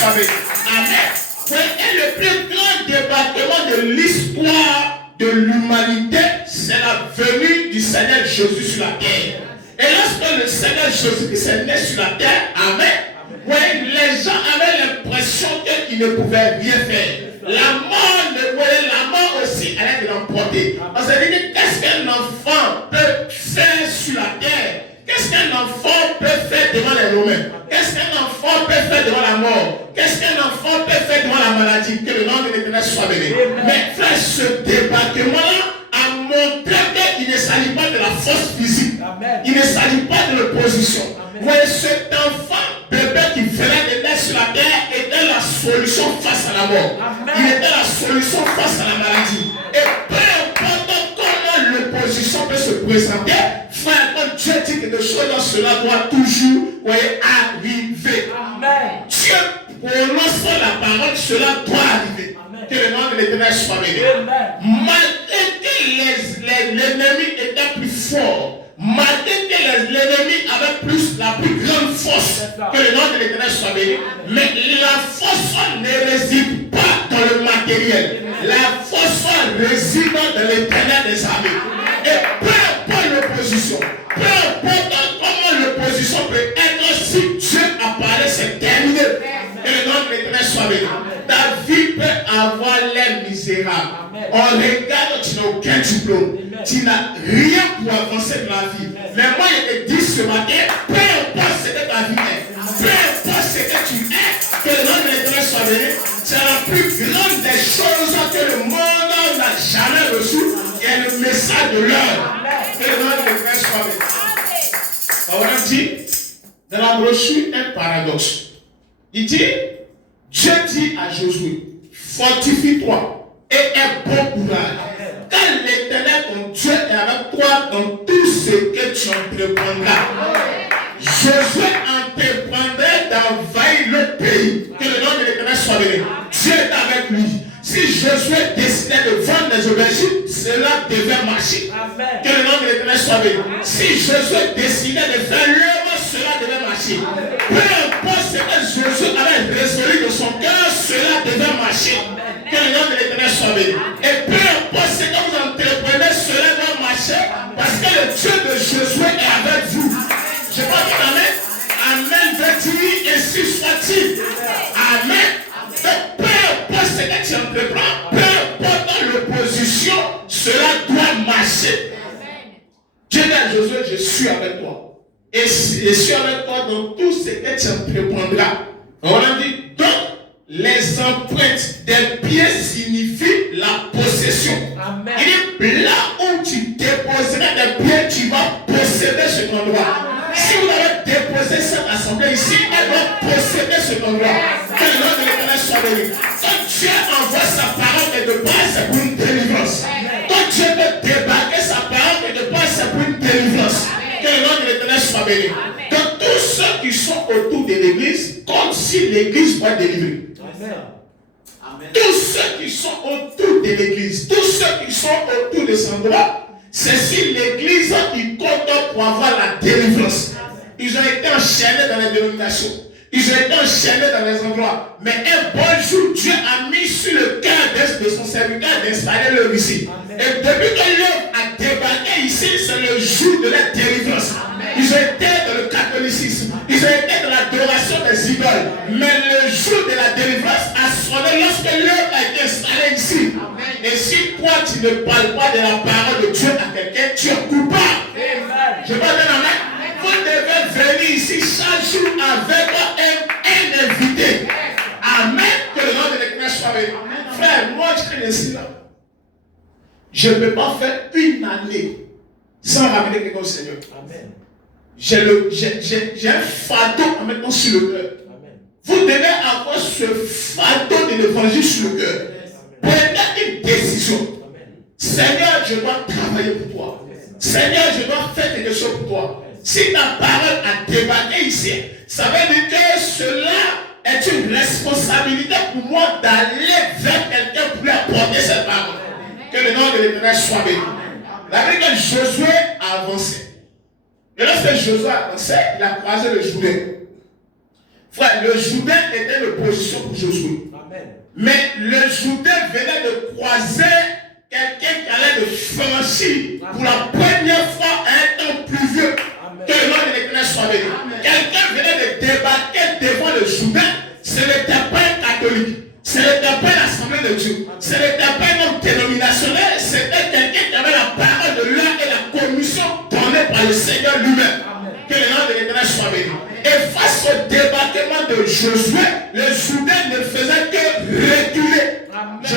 soit béni. Amen. Et le plus grand débarquement de l'histoire de l'humanité, c'est la venue du Seigneur Jésus sur la terre. Et lorsque le Seigneur Jésus est né sur la terre, amen, ouais, les gens avaient l'impression qu'ils ne pouvaient rien faire. La mort aussi allait l'emporter. On s'est dit, qu'est-ce qu'un enfant peut faire sur la terre? Qu'est-ce qu'un enfant peut faire devant les Romains? Qu'est-ce qu'un enfant peut faire devant la mort? Qu'est-ce qu'un enfant peut faire devant la maladie? Que le nom de l'Éternel soit béni. Mais frère, ce débarquement-là a montré qu'il ne s'agit pas de la force physique. Amen. Il ne s'agit pas de l'opposition. Mais cet enfant, bébé qui venait de naître sur la terre, était la solution face à la mort. Amen. Il était la solution face à la maladie. Et peu importe comment l'opposition peut se présenter, frère, quand Dieu dit quelque chose, cela doit toujours arriver. Amen. Dieu prononce la parole, cela doit arriver. Amen. Que le nom de l'Éternel soit béni. Malgré que l'ennemi était plus fort, malgré que l'ennemi avait la plus grande force, que le nom de l'Éternel soit béni, mais la force ne réside pas dans le matériel. La force réside dans l'Éternel des armées. Et peu importe l'opposition, peu importe comment l'opposition peut être, si Dieu a parlé, c'est terminé. Que le nom de l'Éternel soit béni. Ta vie peut avoir l'air misérable. On regarde, tu n'as aucun diplôme. Tu n'as rien pour avancer dans la vie. Mais moi, je te dis ce matin, peu importe ce que ta vie est, peu importe ce que tu es, que le nom de l'Éternel soit béni, c'est la plus grande des choses que le monde n'a jamais reçue. Et le message de l'heure. Que le nom de l'Éternel soit béni. On a dit, dans la brochure, un paradoxe. Il dit, Dieu dit à Josué, fortifie-toi et aie bon courage. Car l'Éternel, ton Dieu, est avec toi dans tout ce que tu entreprendras. Josué entreprendrait d'envahir le pays. Que le nom de l'Éternel soit béni. Dieu est avec lui. Si Josué décidait de vendre les aubergines, cela devait marcher. Amen. Que le nom de l'Éternel soit béni. Si Josué décidait de faire l'œuvre, cela devait marcher. Amen. Peu importe ce que Josué avait résolu de son cœur, cela devait marcher. Amen. Que le nom de l'Éternel soit béni. Et peu importe ce que vous entreprenez, cela doit marcher. Parce que le Dieu de Josué est avec vous. Je parle de Amen. Amen. Veut-il ainsi soit-il. Amen. Donc, peu importe ce que tu entreprends, peu importe l'opposition, cela doit marcher. Dieu dit à Josué, je suis avec toi. Et je suis avec toi dans tout ce que tu entreprendras. On a dit, donc, les empreintes des pieds signifient la possession. Amen. Il dit, là où tu déposeras des pieds, tu vas posséder cet endroit. Amen. Si vous avez déposé cette assemblée ici, elle va posséder cet endroit. Que le nom de l'Éternel soit béni. Quand Dieu envoie sa parole et de base, c'est pour une délivrance. Quand Dieu veut débarquer sa parole et de base, c'est pour une délivrance. Que le nom de l'Éternel soit béni. Donc tous ceux qui sont autour de l'église, comme si l'église va délivrer. Tous ceux qui sont autour de l'église, tous ceux qui sont autour de cet endroit, c'est si l'église qui compte pour avoir la délivrance. Ils ont été enchaînés dans les dénominations. Ils ont été enchaînés dans les endroits. Mais un bon jour, Dieu a mis sur le cœur de son serviteur d'installer l'œuvre ici. Amen. Et depuis que l'œuvre a débarqué ici, c'est le jour de la délivrance. Amen. Ils ont été dans le catholicisme. Ils ont été dans l'adoration des idoles. Mais le jour de la délivrance a sonné lorsque l'œuvre a été installée ici. Amen. Et si toi, tu ne parles pas de la parole de Dieu à quelqu'un, tu es coupable. Amen. Je parle d'un amen. Vous devez venir ici chaque jour avec un invité. Amen. Que le nom de l'Éternel soit béni. Frère, moi je suis ici là. Je ne peux pas faire une année sans ramener quelqu'un au Seigneur. Amen. J'ai un fardeau à mettre sur le cœur. Vous devez avoir ce fardeau de l'évangile sur le cœur. Prenez une décision. Amen. Seigneur, je dois travailler pour toi. Amen. Seigneur, je dois faire quelque chose pour toi. Si ta parole a débarqué ici, ça veut dire que cela est une responsabilité pour moi d'aller vers quelqu'un pour lui apporter cette parole. Que le nom de l'Éternel soit béni. La Bible dit que Josué a avancé. Et lorsque Josué a avancé, il a croisé le Jourdain. Frère, le Jourdain était une position pour Josué. Amen. Mais le Jourdain venait de croiser quelqu'un qui allait le franchir pour la première fois à un temps pluvieux. Que le nom de l'Éternel soit béni. Quelqu'un venait de débarquer devant le Jourdain. Ce n'était pas un catholique. Ce n'était pas l'Assemblée de Dieu. Ce n'était pas un homme dénominationnel. C'était quelqu'un qui avait la parole de l'un et la commission donnée par le Seigneur lui-même. Que le nom de l'Éternel soit béni. Et face au débarquement de Josué, le Jourdain ne faisait que reculer. Je